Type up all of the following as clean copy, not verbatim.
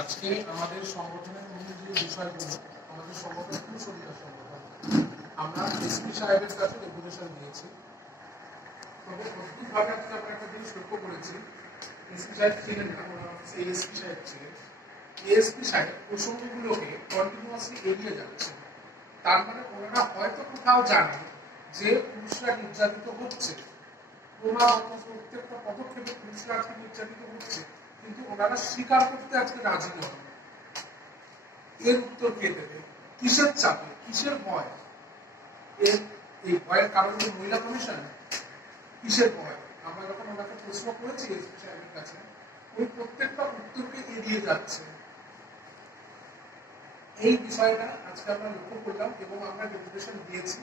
আজকে আমাদের সংগঠনের মূল যে বিষয়গুলো, আমাদের সংগঠন কুশলীয় সংগঠন, আমরা এসপি সাহেবের কাছে রেগুলেশন দিয়েছি। তবে অদ্ভুতভাবে আজকে আমরা একটা জিনিস লক্ষ্য করেছি, এসপি সাহেব ছিলেন না, ওনার অফিসে এএসপি সাহেব ছিলেন। এএসপি সাহেব প্রসঙ্গগুলোকে কন্টিনিউয়াসলি এড়িয়ে যাচ্ছে। তার মানে ওনারা হয়তো কোথাও জানেন যে পুরুষরা নির্যাতিত হচ্ছে, প্রত্যেকটা পদক্ষেপে পুরুষরা আজকে নির্যাতিত হচ্ছে, কিন্তু ওনারা স্বীকার করতে আজকে রাজি নন। এর উত্তর কে দেবে? কিসের চাপে, কিসের ভয়? এই ভয়ের কারণ হল মহিলা কমিশন। কিসের ভয়? আমরা যখন ওনাকে প্রশ্ন করেছি এসপি সাহেবের কাছে, ওই প্রত্যেকটা উত্তরকে এড়িয়ে যাচ্ছে। এই বিষয়টা আজকে আমরা লক্ষ্য করলাম এবং আমরা ডেপুটেশন দিয়েছি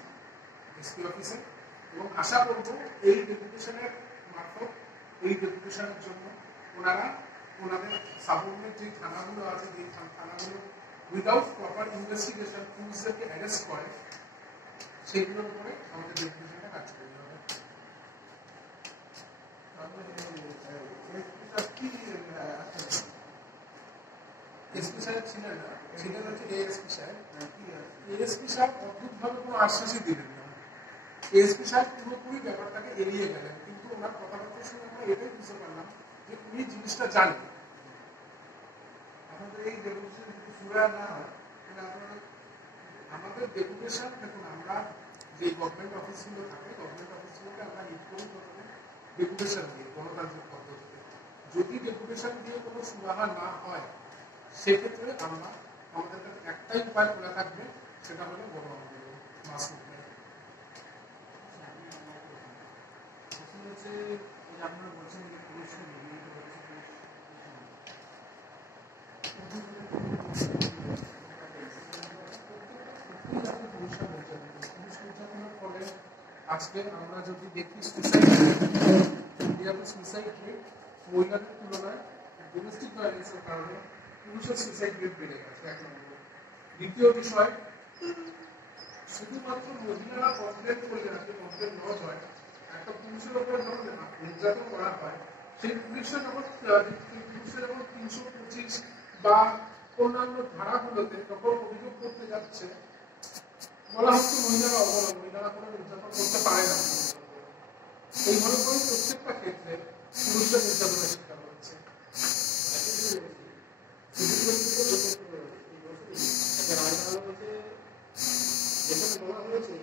এসপি অফিসে, এবং আশা করব এই ডেপুটেশনের মারফত, এই ডেপুটেশনের জন্য ওনারা ওনাদের সাবঅর্ডিনেট যে থানাগুলো আছে, যে থানাগুলো উইদাউট প্রপার ইনভেস্টিগেশন পুলিশদেরকে অ্যারেস্ট করে, সেইগুলোর উপরে আমাদের ডেপুটেশনটা কাজ করতে হবে। এসপি সাহেব ছিলেন না, ছিলেন হচ্ছে এএসপি সাহেব। এএসপি সাহেব অদ্ভুতভাবে কোনো আশ্বাসই দিলেন না। এএসপি সাহেব পুরোপুরি ব্যাপারটাকে এড়িয়ে গেলেন, কিন্তু ওনার কথাবার্তা শুনে আমরা এটাই বুঝতে পারলাম যে উনি জিনিসটা জানেন। আমাদের এই ডেপুটেশন যদি সুরা না হয়, আমাদের ডেপুটেশন দেখুন, আমরা যে গভর্নমেন্ট অফিসগুলো থাকে, গভর্নমেন্ট অফিসগুলোকে আমরা হিট করি প্রথমে ডেপুটেশন দিয়ে, গণতান্ত্রিক পদ্ধতিতে। যদি ডেপুটেশন দিয়ে কোনো সুরাহা না হয়, সেক্ষেত্রে আমরা আমাদের কাছে একটাই উপায় খোলা থাকবে, সেটা হলো বড় আন্দোলন, মাস মুভমেন্ট। হচ্ছে আপনারা বলছেন যে পুলিশকে নির্যাতিত হচ্ছে, আজকে আমরা যদি দেখি সুইসাইড রেট মহিলাদের তুলনায় ডোমেস্টিক ভায়োলেন্সের কারণে পুরুষের সুইসাইড রেট বেড়ে গেছে, এক নম্বর। দ্বিতীয় বিষয়, শুধুমাত্র মহিলারা কমপ্লেন করলে আজকে কমপ্লেন লজ হয়, একটা পুরুষের উপর যখন নির্যাতন করা হয়, সেই পুলিশের যখন 325 বা অন্যান্য ধারাগুলোতে যখন অভিযোগ করতে যাচ্ছে, বলা হচ্ছে মহিলারা অবলা, মহিলারা কোনো নির্যাতন করতে পারে না। এইভাবে করে প্রত্যেকটা ক্ষেত্রে পুরুষরা নির্যাতনের শিকার হচ্ছে। যেখানে বলা হয়েছে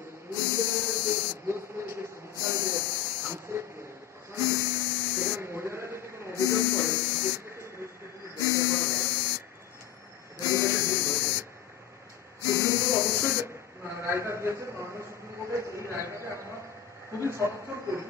সেখানে মহিলারা যদি কোনো অভিযোগ করে, সুপ্রিম কোর্ট অবশ্যই রায়টা দিয়েছেন, মাননীয় সুপ্রিম কোর্টের এই রায়টাকে আমরা খুবই সমর্থন করি।